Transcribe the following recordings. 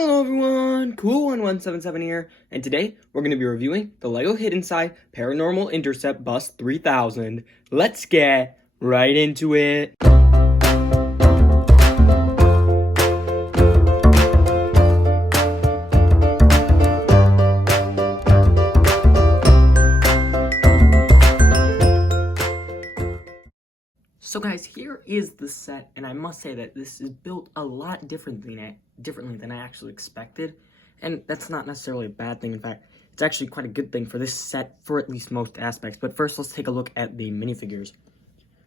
Hello everyone, Cool1177 here, and today we're going to be reviewing the Lego Hidden Side Paranormal Intercept Bus 3000. Let's get right into it. So guys, here is the set, and I must say that this is built a lot differently than I actually expected, and that's not necessarily a bad thing. In fact, it's actually quite a good thing for this set for at least most aspects. But first, let's take a look at the minifigures.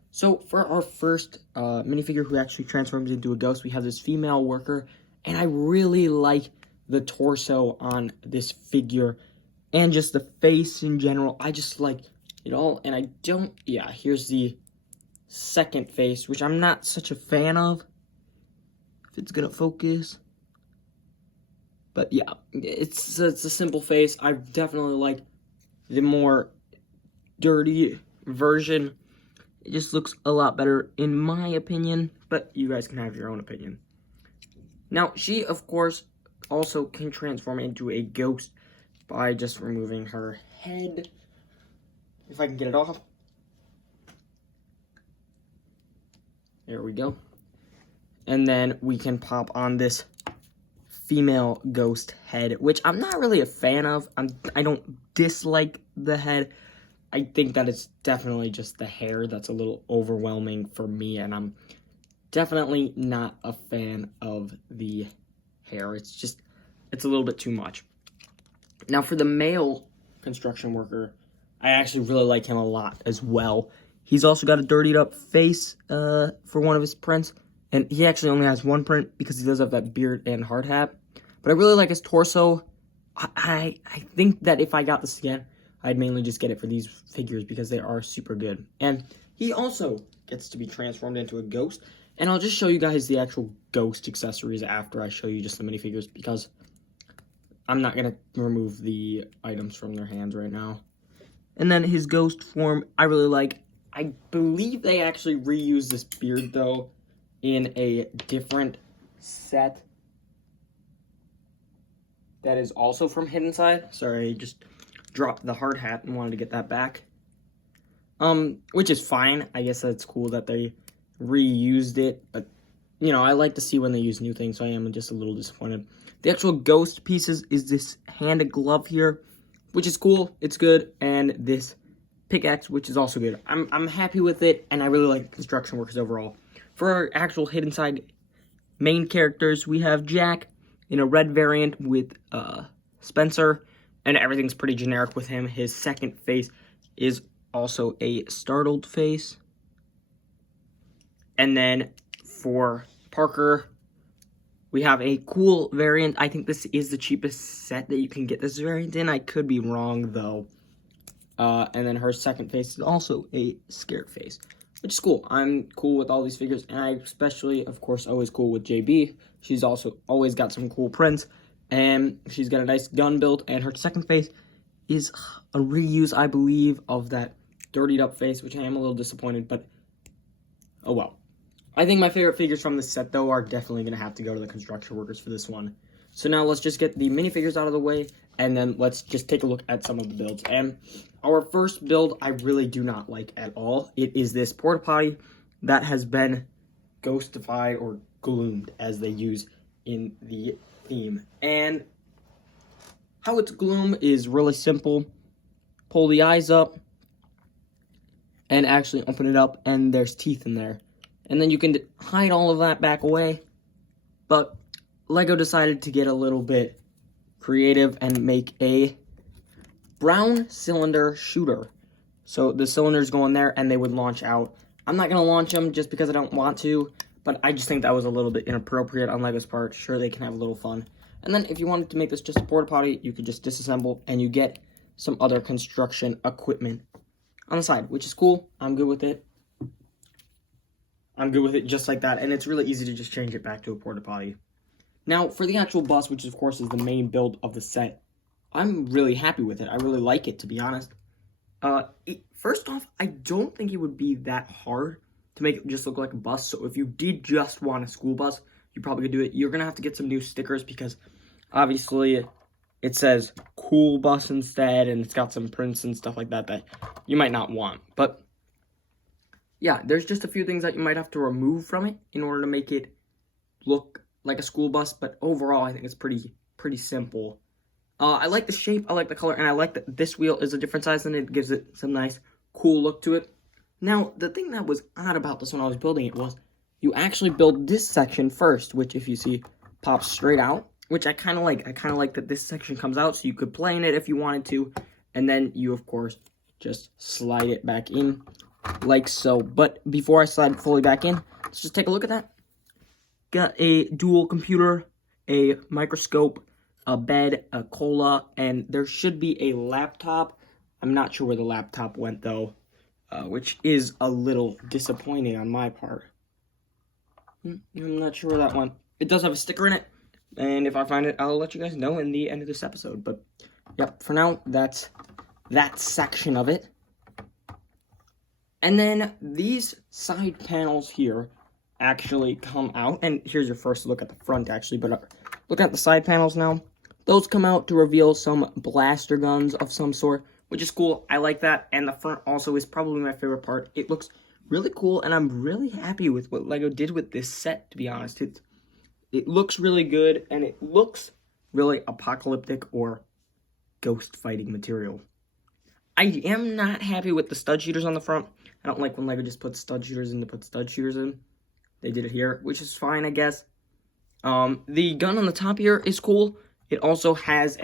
So for our first minifigure who actually transforms into a ghost, we have this female worker, and I really like the torso on this figure, and just the face in general. I just like it all, and here's the second face, which I'm not such a fan of, if it's gonna focus, but yeah, it's a simple face. I definitely like the more dirty version. It just looks a lot better in my opinion, but you guys can have your own opinion. Now, she of course also can transform into a ghost by just removing her head, if I can get it off. There we go. And then we can pop on this female ghost head, which I'm not really a fan of. I don't dislike the head. I think that it's definitely just the hair that's a little overwhelming for me, and I'm definitely not a fan of the hair. It's a little bit too much. Now for the male construction worker, I actually really like him a lot as well. He's also got a dirtied up face for one of his prints. And he actually only has one print because he does have that beard and hard hat. But I really like his torso. I think that if I got this again, I'd mainly just get it for these figures because they are super good. And he also gets to be transformed into a ghost. And I'll just show you guys the actual ghost accessories after I show you just the minifigures, because I'm not going to remove the items from their hands right now. And then his ghost form, I really like. I believe they actually reused this beard, though, in a different set that is also from Hidden Side. Sorry, I just dropped the hard hat and wanted to get that back. Which is fine. I guess that's cool that they reused it. But, you know, I like to see when they use new things, so I am just a little disappointed. The actual ghost pieces is this hand and glove here, which is cool. It's good. And this pickaxe, which is also good. I'm happy with it, and I really like construction workers overall. For our actual Hidden Side main characters, we have Jack in a red variant with Spencer, and everything's pretty generic with him. His second face is also a startled face. And then for Parker, we have a cool variant. I think this is the cheapest set that you can get this variant in. I could be wrong, though. And then her second face is also a scared face, which is cool. I'm cool with all these figures, and I especially, of course, always cool with JB. She's also always got some cool prints, and she's got a nice gun build, and her second face is a reuse, I believe, of that dirtied up face, which I am a little disappointed, but oh well. I think my favorite figures from this set, though, are definitely going to have to go to the construction workers for this one. So now let's just get the minifigures out of the way, and then let's just take a look at some of the builds. And our first build I really do not like at all. It is this porta potty that has been ghostified or gloomed, as they use in the theme. And how it's gloomed is really simple. Pull the eyes up and actually open it up, and there's teeth in there. And then you can hide all of that back away. But Lego decided to get a little bit creative and make a brown cylinder shooter. So the cylinders go in there and they would launch out. I'm not going to launch them just because I don't want to, but I just think that was a little bit inappropriate on Lego's part. Sure, they can have a little fun. And then if you wanted to make this just a porta potty, you could just disassemble and you get some other construction equipment on the side, which is cool. I'm good with it. I'm good with it just like that, and it's really easy to just change it back to a porta potty. Now, for the actual bus, which of course is the main build of the set, I'm really happy with it. I really like it, to be honest. First off, I don't think it would be that hard to make it just look like a bus. So if you did just want a school bus, you probably could do it. You're going to have to get some new stickers because Obviously, it says Cool Bus instead, and it's got some prints and stuff like that that you might not want. But yeah, there's just a few things that you might have to remove from it in order to make it look like a school bus. But overall, I think it's pretty simple. I like the shape, I like the color, and I like that this wheel is a different size, and it gives it some nice, cool look to it. Now, the thing that was odd about this when I was building it was you actually build this section first, which, if you see, pops straight out, which I kind of like. I kind of like that this section comes out so you could play in it if you wanted to, and then you, of course, just slide it back in like so. But before I slide it fully back in, let's just take a look at that. Got a dual computer, a microscope, a bed, a cola, and there should be a laptop. I'm not sure where the laptop went, though, which is a little disappointing on my part. I'm not sure where that went. It does have a sticker in it, and if I find it, I'll let you guys know in the end of this episode. But, yep, for now, that's that section of it. And then these side panels here actually come out, and here's your first look at the front, actually, but looking at the side panels now, those come out to reveal some blaster guns of some sort, which is cool. I like that, and the front also is probably my favorite part. It looks really cool, and I'm really happy with what LEGO did with this set, to be honest. It looks really good, and it looks really apocalyptic or ghost fighting material. I am not happy with the stud shooters on the front. I don't like when LEGO just puts stud shooters in to put stud shooters in. They did it here, which is fine, I guess. The gun on the top here is cool. It also has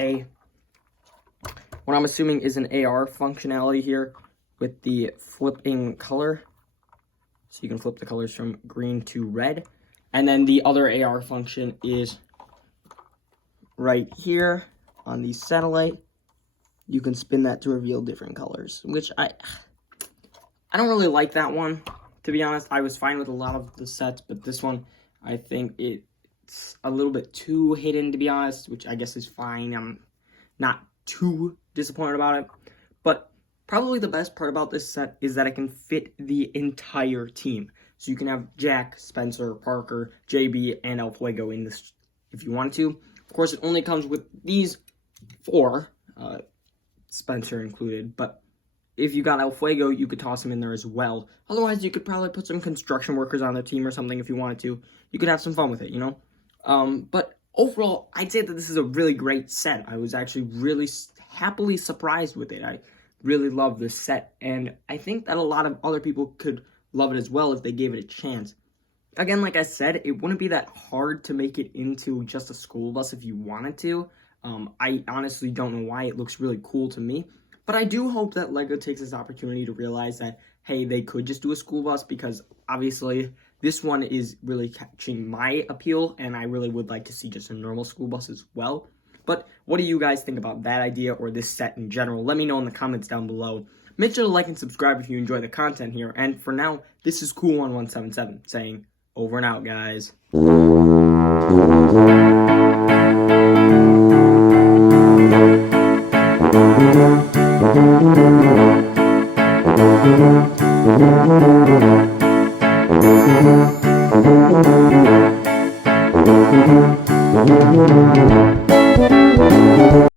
what I'm assuming is an AR functionality here with the flipping color. So you can flip the colors from green to red. And then the other AR function is right here on the satellite. You can spin that to reveal different colors, which I don't really like that one. To be honest, I was fine with a lot of the sets, but this one, I think it's a little bit too hidden, to be honest, which I guess is fine. I'm not too disappointed about it. But probably the best part about this set is that it can fit the entire team. So you can have Jack, Spencer, Parker, JB, and El Fuego in this if you want to. Of course, it only comes with these 4, Spencer included, but if you got El Fuego, you could toss him in there as well. Otherwise, you could probably put some construction workers on the team or something if you wanted to. You could have some fun with it, you know? But overall, I'd say that this is a really great set. I was actually really happily surprised with it. I really love this set, and I think that a lot of other people could love it as well if they gave it a chance. Again, like I said, it wouldn't be that hard to make it into just a school bus if you wanted to. I honestly don't know why. It looks really cool to me. But I do hope that LEGO takes this opportunity to realize that, hey, they could just do a school bus, because obviously this one is really catching my appeal, and I really would like to see just a normal school bus as well. But what do you guys think about that idea or this set in general? Let me know in the comments down below. Make sure to like and subscribe if you enjoy the content here. And for now, this is Cool1177 saying over and out, guys.